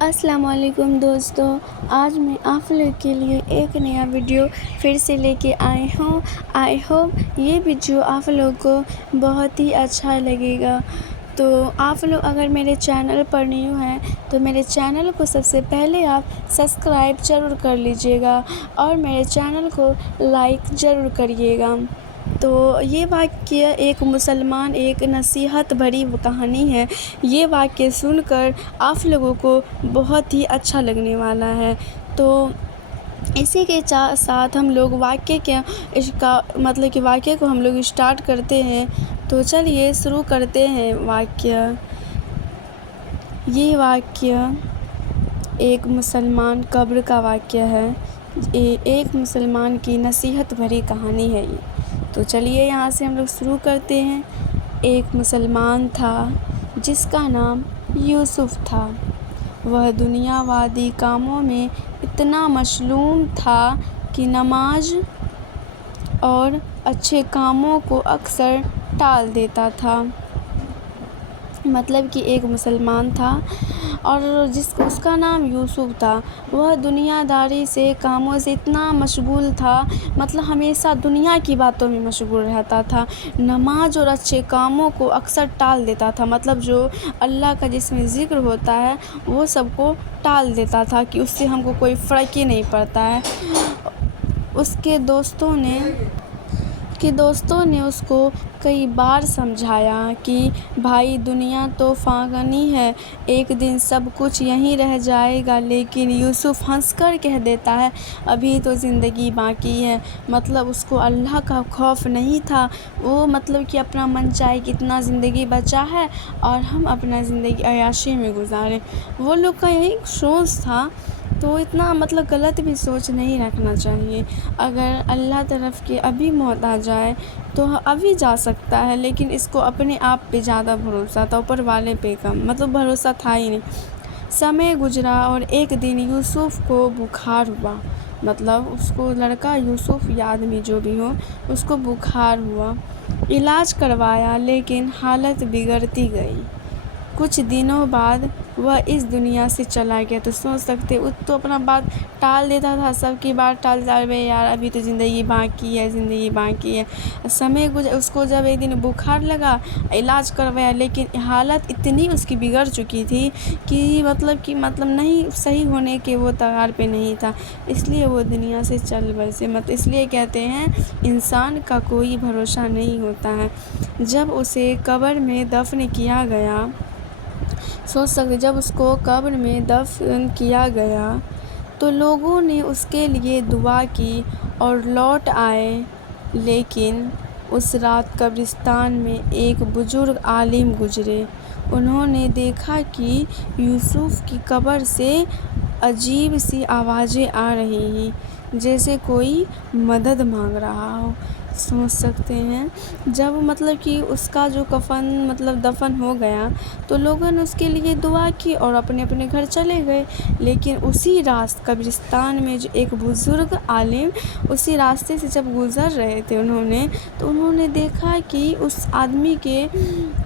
السلام علیکم دوستو، آج میں آپ لوگ کے لیے ایک نیا ویڈیو پھر سے لے کے آئی ہوپ یہ ویڈیو آپ لوگ کو بہت ہی اچھا لگے گا۔ تو آپ لوگ اگر میرے چینل پر نیو ہیں تو میرے چینل کو سب سے پہلے آپ سبسکرائب ضرور کر لیجیے گا اور میرے چینل کو لائک ضرور کریے گا۔ تو یہ واقعہ ایک مسلمان ایک نصیحت بھری کہانی ہے۔ یہ واقعہ سن کر آپ لوگوں کو بہت ہی اچھا لگنے والا ہے۔ تو اسی کے ساتھ ہم لوگ واقعے کو ہم لوگ اسٹارٹ کرتے ہیں۔ تو چلیے شروع کرتے ہیں واقعہ۔ یہ واقعہ ایک مسلمان قبر کا واقعہ ہے۔ ایک مسلمان کی نصیحت بھری کہانی ہے یہ۔ تو چلیے یہاں سے ہم لوگ شروع کرتے ہیں۔ ایک مسلمان تھا جس کا نام یوسف تھا۔ وہ دنیاوی کاموں میں اتنا مشغول تھا کہ نماز اور اچھے کاموں کو اکثر ٹال دیتا تھا۔ مطلب کہ ایک مسلمان تھا اور اس کا نام یوسف تھا۔ وہ دنیا داری سے کاموں سے اتنا مشغول تھا، مطلب ہمیشہ دنیا کی باتوں میں مشغول رہتا تھا۔ نماز اور اچھے کاموں کو اکثر ٹال دیتا تھا، مطلب جو اللہ کا جس میں ذکر ہوتا ہے وہ سب کو ٹال دیتا تھا کہ اس سے ہم کو کوئی فرق ہی نہیں پڑتا ہے۔ اس کے دوستوں نے اس کو کئی بار سمجھایا کہ بھائی دنیا تو فانی ہے، ایک دن سب کچھ یہیں رہ جائے گا، لیکن یوسف ہنس کر کہہ دیتا ہے ابھی تو زندگی باقی ہے۔ مطلب اس کو اللہ کا خوف نہیں تھا۔ وہ مطلب کہ اپنا من چاہے کتنا زندگی بچا ہے اور ہم اپنا زندگی عیاشی میں گزاریں، وہ لوگ کا یہی سوچ تھا۔ تو اتنا مطلب غلط بھی سوچ نہیں رکھنا چاہیے۔ اگر اللہ طرف کے ابھی موت آ جائے تو ابھی جا سکتا ہے، لیکن اس کو اپنے آپ پہ زیادہ بھروسہ تھا، اوپر والے پہ کم، مطلب بھروسہ تھا ہی نہیں۔ سمے گزرا اور ایک دن یوسف کو بخار ہوا، مطلب اس کو لڑکا یوسف یا آدمی جو بھی ہو اس کو بخار ہوا۔ علاج کروایا لیکن حالت بگڑتی گئی۔ کچھ دنوں بعد وہ اس دنیا سے چلا گیا۔ تو سوچ سکتے وہ تو اپنا بات ٹال دیتا تھا، سب کی بات ٹال دیتا تھا، یار ابھی تو زندگی باقی ہے۔ اس کو جب ایک دن بخار لگا، علاج کروایا لیکن حالت اتنی اس کی بگڑ چکی تھی کہ مطلب نہیں صحیح ہونے کے وہ تگار پہ نہیں تھا، اس لیے وہ دنیا سے چل بسے۔ اس لیے کہتے ہیں انسان کا کوئی بھروسہ نہیں ہوتا ہے۔ جب اسے قبر میں دفن کیا گیا، سوچ سکتے جب اس کو قبر میں دفن کیا گیا تو لوگوں نے اس کے لیے دعا کی اور لوٹ آئے، لیکن اس رات قبرستان میں ایک بزرگ عالم گزرے۔ انہوں نے دیکھا کہ یوسف کی قبر سے عجیب سی آوازیں آ رہی ہیں، جیسے کوئی مدد مانگ رہا ہو۔ سوچ سکتے ہیں جب کہ اس کا جو دفن ہو گیا تو لوگوں نے اس کے لیے دعا کی اور اپنے اپنے گھر چلے گئے، لیکن اسی راستے قبرستان میں جو ایک بزرگ عالم اسی راستے سے جب گزر رہے تھے انہوں نے دیکھا کہ اس آدمی کے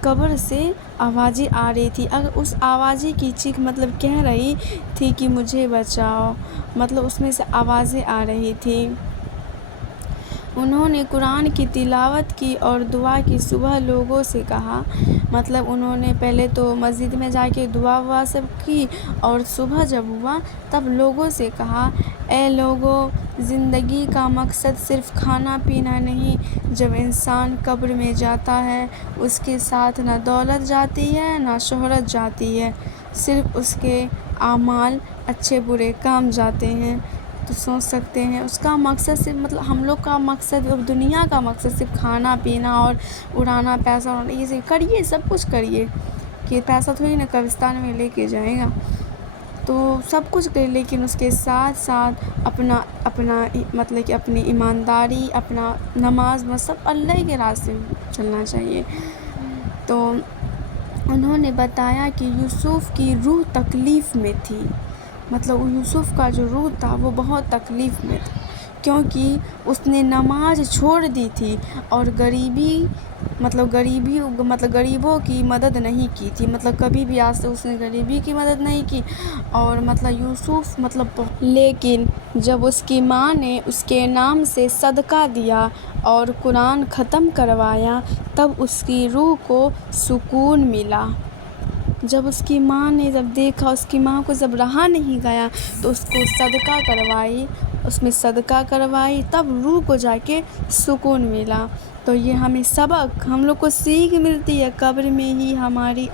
قبر سے آوازیں آ رہی تھی۔ اگر اس آوازیں کی چیخ کہہ رہی تھی کہ مجھے بچاؤ، اس میں سے آوازیں آ رہی تھی۔ انہوں نے قرآن کی تلاوت کی اور دعا کی۔ صبح لوگوں سے کہا، انہوں نے پہلے تو مسجد میں جا کے دعا سب کی اور صبح جب ہوا تب لوگوں سے کہا، اے لوگو، زندگی کا مقصد صرف کھانا پینا نہیں۔ جب انسان قبر میں جاتا ہے اس کے ساتھ نہ دولت جاتی ہے نہ شہرت جاتی ہے، صرف اس کے اعمال، اچھے برے کام جاتے ہیں۔ تو سوچ سکتے ہیں اس کا مقصد صرف ہم لوگ کا مقصد دنیا کا مقصد صرف کھانا پینا اور اڑانا، پیسہ اڑانا، یہ کریے، سب کچھ کریے کہ پیسہ تھوڑی نا قبرستان میں لے کے جائے گا۔ تو سب کچھ کرے لیکن اس کے ساتھ ساتھ اپنا اپنی ایمانداری، اپنا نماز سب اللہ کے راستے میں چلنا چاہیے۔ تو انہوں نے بتایا کہ یوسف کی روح تکلیف میں تھی، یوسف کا جو روح تھا وہ بہت تکلیف میں تھا، کیونکہ اس نے نماز چھوڑ دی تھی اور غریبوں کی مدد نہیں کی تھی، کبھی بھی آج تک اس نے غریبی کی مدد نہیں کی، اور یوسف لیکن جب اس کی ماں نے اس کے نام سے صدقہ دیا اور قرآن ختم کروایا تب اس کی روح کو سکون ملا۔ جب اس کی ماں نے دیکھا، اس کی ماں کو جب رہا نہیں گیا تو اس کو صدقہ کروائی، تب روح کو جا کے سکون ملا۔ تو یہ ہمیں سبق، ہم لوگ کو سیکھ ملتی ہے قبر میں ہی ہماری،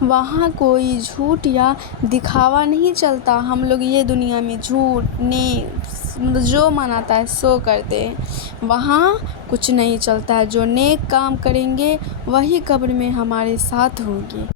وہاں کوئی جھوٹ یا دکھاوا نہیں چلتا۔ ہم لوگ یہ دنیا میں جھوٹ جو من آتا ہے سو کرتے ہیں، وہاں کچھ نہیں چلتا ہے۔ جو نیک کام کریں گے وہی قبر میں ہمارے ساتھ ہوں گے۔